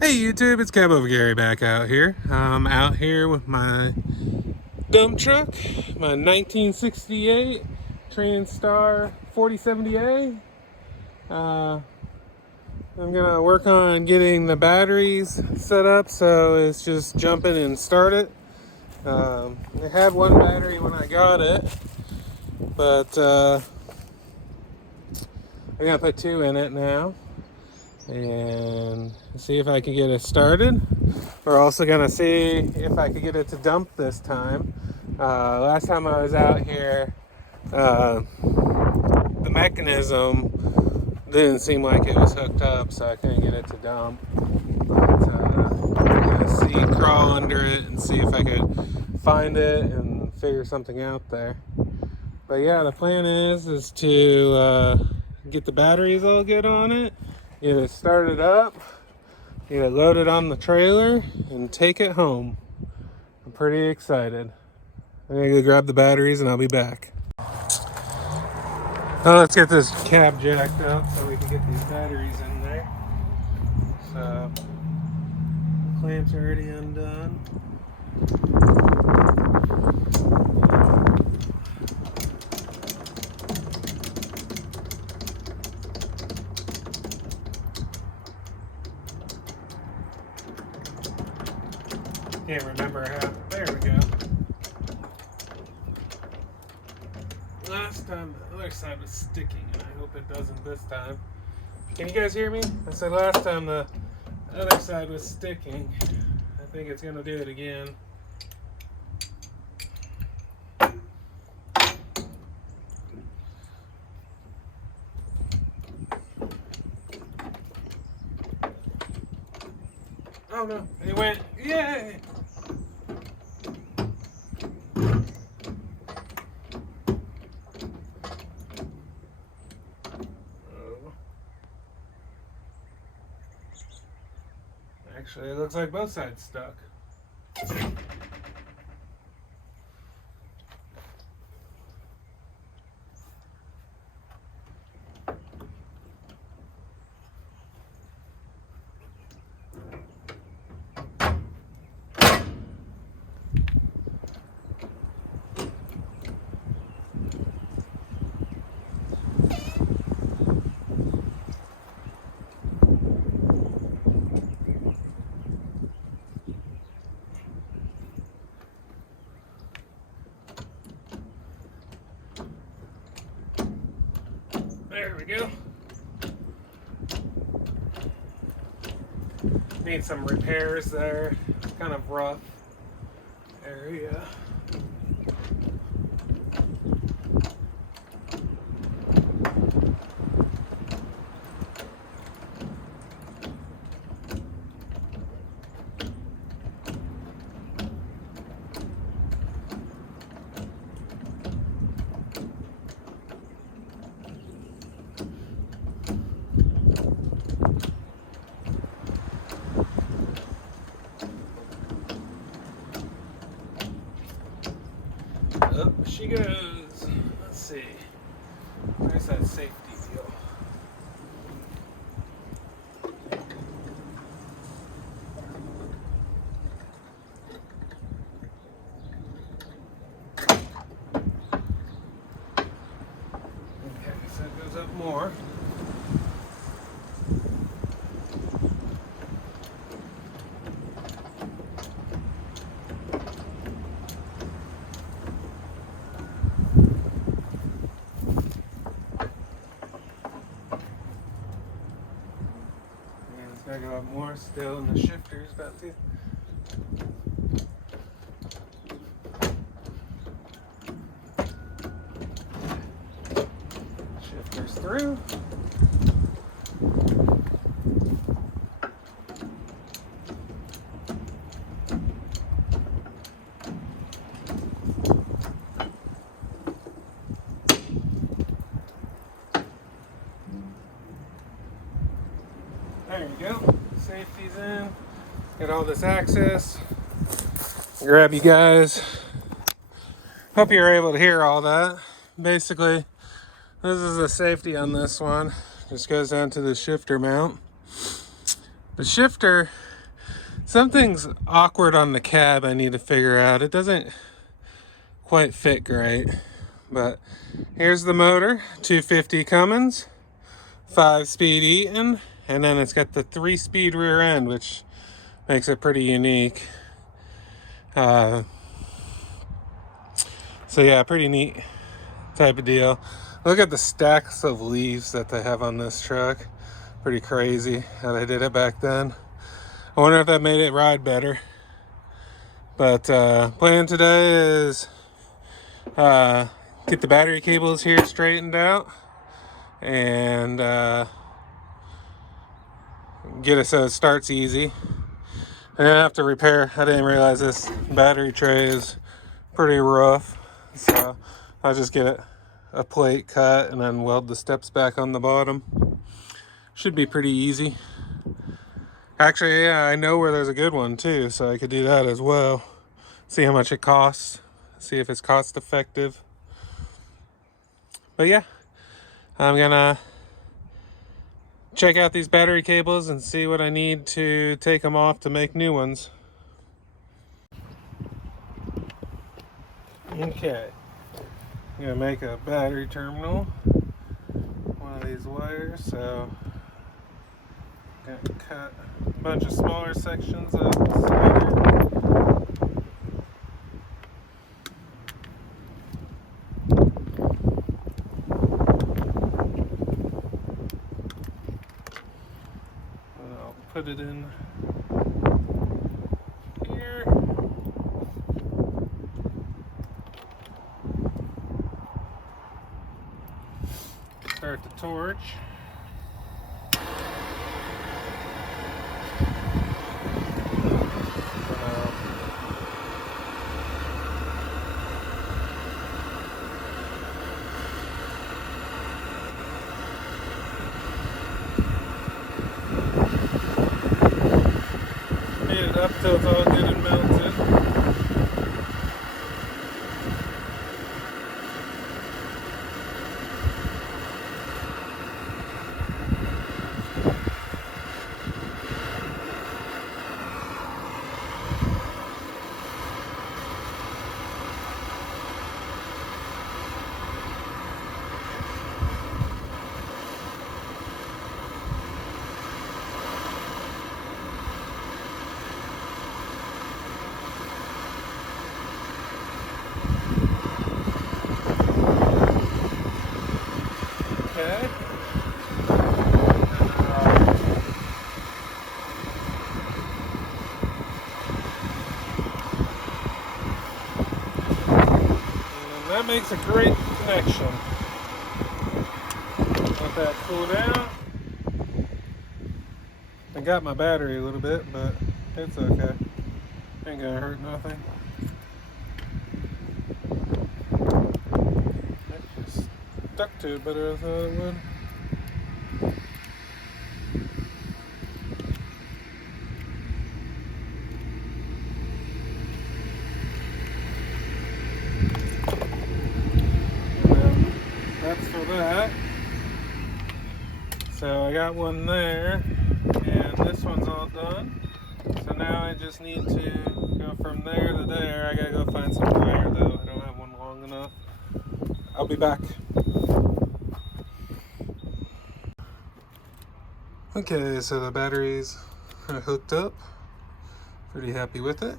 Hey YouTube, it's cabover Gary back out here. I'm out here with my dump truck, my 1968 Transtar 4070A. I'm gonna work on getting the batteries set up so it's just jumping and start it. I had one battery when I got it, but I'm gonna put two in it now and see if I can get it started. We're also gonna see if I could get it to dump this time. Last time I was out here, the mechanism didn't seem like it was hooked up, so I couldn't get it to dump. But I'm gonna crawl under it and see if I could find it and figure something out there. But yeah, the plan is to get the batteries all good on it, get it started up, get it loaded on the trailer, and take it home. I'm pretty excited. I'm gonna go grab the batteries and I'll be back. Now let's get this cab jacked up so we can get these batteries in there. So, the clamps are already undone. Can't remember how. There we go. Last time the other side was sticking, and I hope it doesn't this time. Can you guys hear me? I said last time the other side was sticking. I think it's gonna do it again. Oh no, it went, yay! Actually, it looks like both sides stuck. There we go. Need some repairs there. It's kind of rough area. Up she goes. Let's see. Where's that safety deal? Okay, so it goes up more. I got more still, and the shifter's about to. Shifter's through. There you go. Safety's in. Get all this access. Grab you guys. Hope you're able to hear all that. Basically, this is the safety on this one. Just goes down to the shifter mount. The shifter Something's awkward on the cab I need to figure out. It doesn't quite fit great. But here's the motor, 250 Cummins, 5-speed Eaton, and then it's got the 3-speed rear end, which makes it pretty unique. So yeah, pretty neat type of deal. Look at the stacks of leaves that they have on this truck. Pretty crazy how they did it back then. I wonder if that made it ride better. But plan today is get the battery cables here straightened out and get it so it starts easy. And I have to repair. I didn't realize this battery tray is pretty rough, so I'll just get a plate cut and then weld the steps back on the bottom. Should be pretty easy. Actually, yeah, I know where there's a good one too, so I could do that as well. See how much it costs, see if it's cost effective. But yeah, I'm gonna check out these battery cables and see what I need to take them off to make new ones. Okay, I'm gonna make a battery terminal, one of these wires, so I'm gonna cut a bunch of smaller sections of solder. And I'll put it in here. Start the torch. Heat it up till it's all good and melted. Okay. And that makes a great connection. Let that cool down. I got my battery a little bit, but it's okay. Ain't gonna hurt nothing. It just stuck to it better than I thought it would. That's for that. So I got one there, and this one's all done. So now I just need to go from there to there. I gotta go find some wire though. I don't have one long enough. I'll be back. Okay, so the battery's hooked up. Pretty happy with it.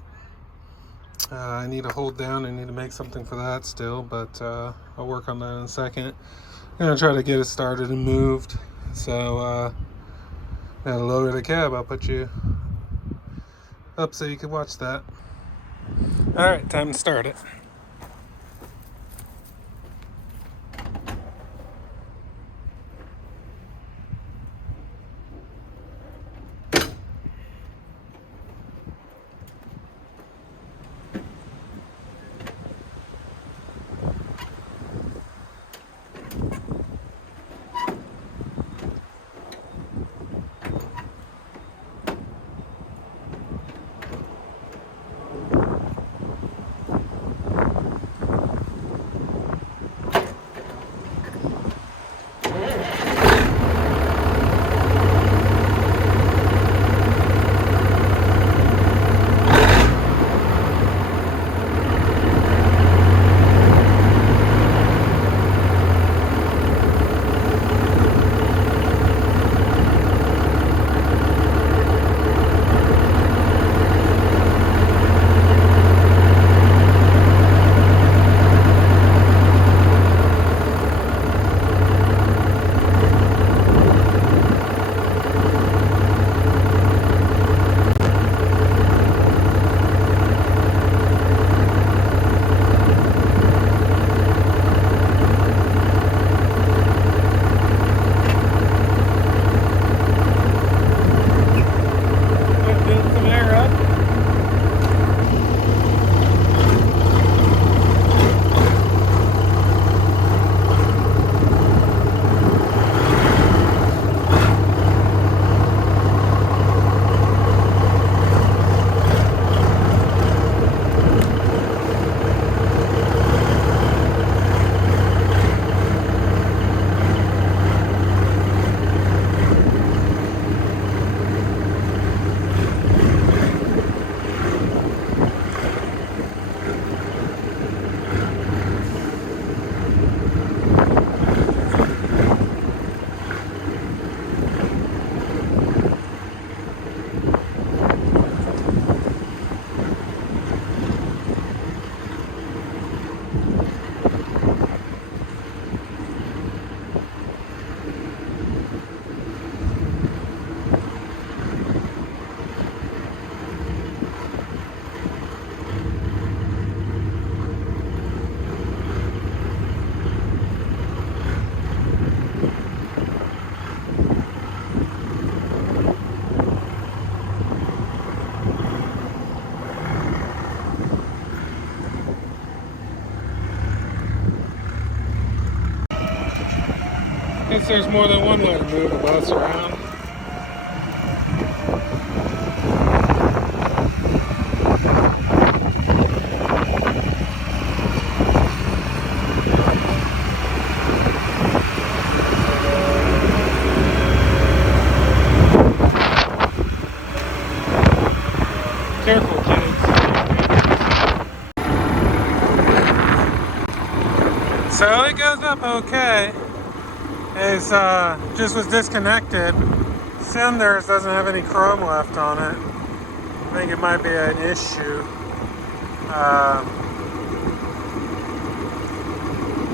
I need to hold down. I need to make something for that still, but I'll work on that in a second. I'm gonna try to get it started and moved. So gotta lower the cab. I'll put you up so you can watch that. All right, time to start it. Guess there's more than one way to move a bus around. Careful, kids. So it goes up okay. It's just was disconnected. Cinders doesn't have any chrome left on it. I think it might be an issue.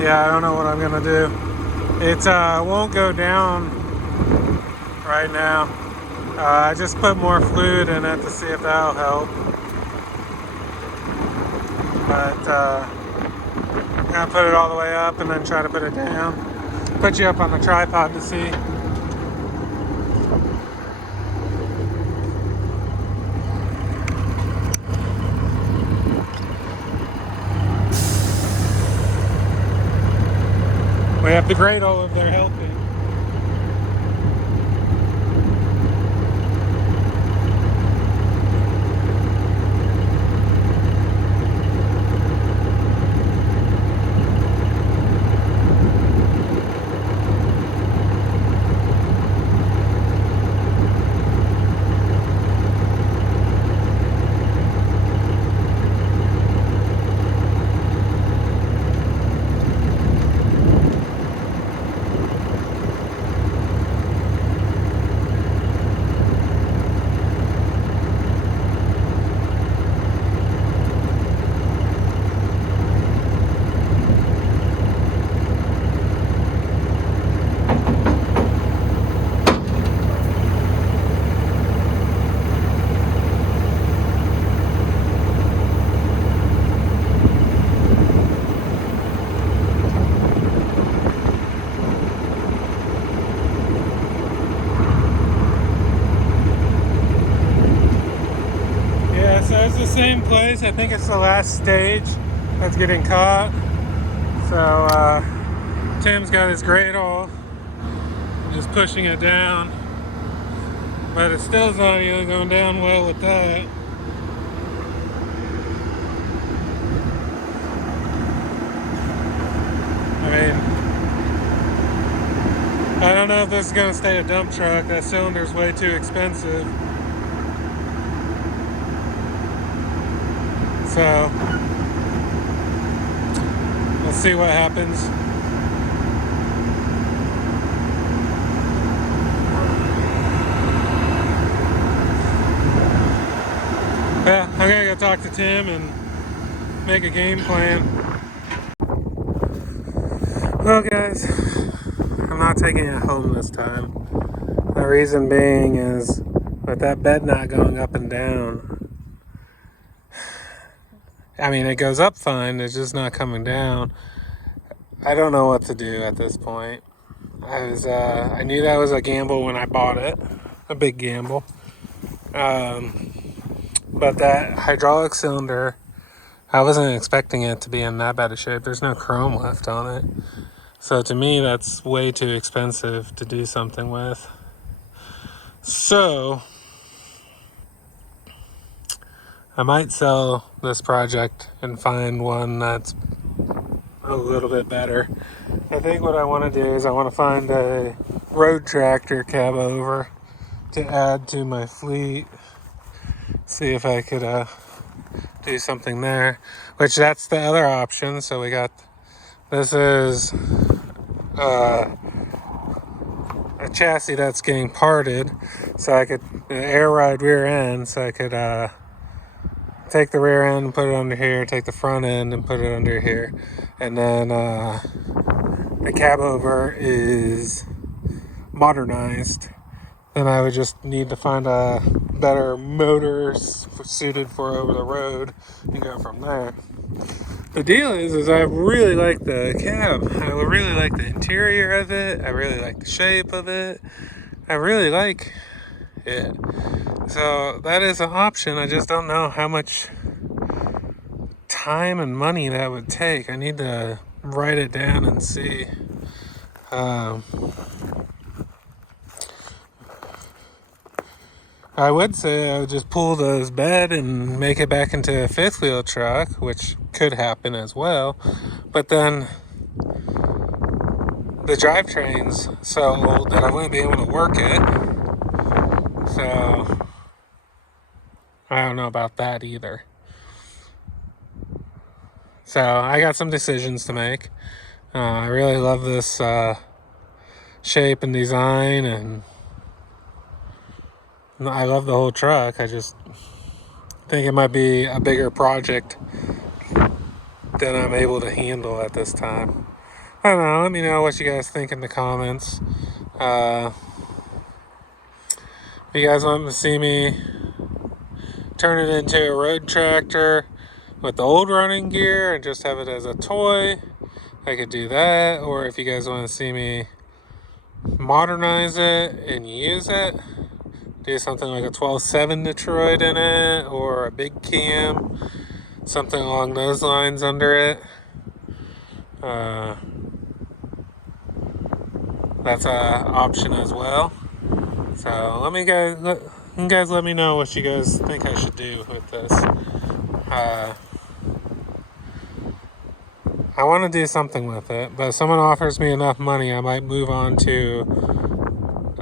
Yeah, I don't know what I'm gonna do. It won't go down right now. I just put more fluid in it to see if that'll help. But I'm gonna put it all the way up and then try to put it down. Put you up on the tripod to see. We have the Gradle over there helping. So it's the same place. I think it's the last stage that's getting caught. So Tim's got his Gradle, just pushing it down, but it still's not even going down well with that. I mean, I don't know if this is going to stay a dump truck. That cylinder's way too expensive. So we'll see what happens. Yeah, I'm gonna go talk to Tim and make a game plan. Well, guys, I'm not taking it home this time. The reason being is with that bed not going up and down. I mean, it goes up fine, it's just not coming down. I don't know what to do at this point. I knew that was a gamble when I bought it, a big gamble. But that hydraulic cylinder, I wasn't expecting it to be in that bad of shape. There's no chrome left on it. So to me, that's way too expensive to do something with. So I might sell this project and find one that's a little bit better. I think what I want to do is I want to find a road tractor cabover to add to my fleet. See if I could do something there, which that's the other option. So we got, this is a chassis that's getting parted, so I could air ride rear end, so I could take the rear end and put it under here, take the front end and put it under here, and then the cabover is modernized. Then I would just need to find a better motor suited for over the road and go from there. The deal is I really like the cab. I really like the interior of it. I really like the shape of it. I really like it. So that is an option. I just don't know how much time and money that would take. I need to write it down and see. I would say I would just pull this bed and make it back into a fifth wheel truck, which could happen as well. But then the drivetrain's so old that I wouldn't be able to work it. So I don't know about that either. So I got some decisions to make. I really love this shape and design, and I love the whole truck. I just think it might be a bigger project than I'm able to handle at this time. I don't know. Let me know what you guys think in the comments. If you guys want to see me turn it into a road tractor with the old running gear and just have it as a toy, I could do that. Or if you guys want to see me modernize it and use it, do something like a 12.7 Detroit in it, or a big cam, something along those lines under it. That's an option as well. So you guys let me know what you guys think I should do with this. I want to do something with it, but if someone offers me enough money, I might move on to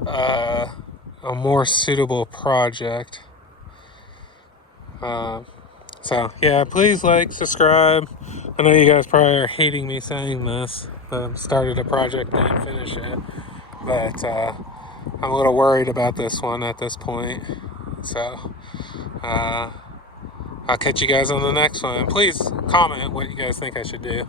a more suitable project. So yeah, please like, subscribe. I know you guys probably are hating me saying this, but I started a project and didn't finish it. But I'm a little worried about this one at this point. So I'll catch you guys on the next one. Please comment what you guys think I should do.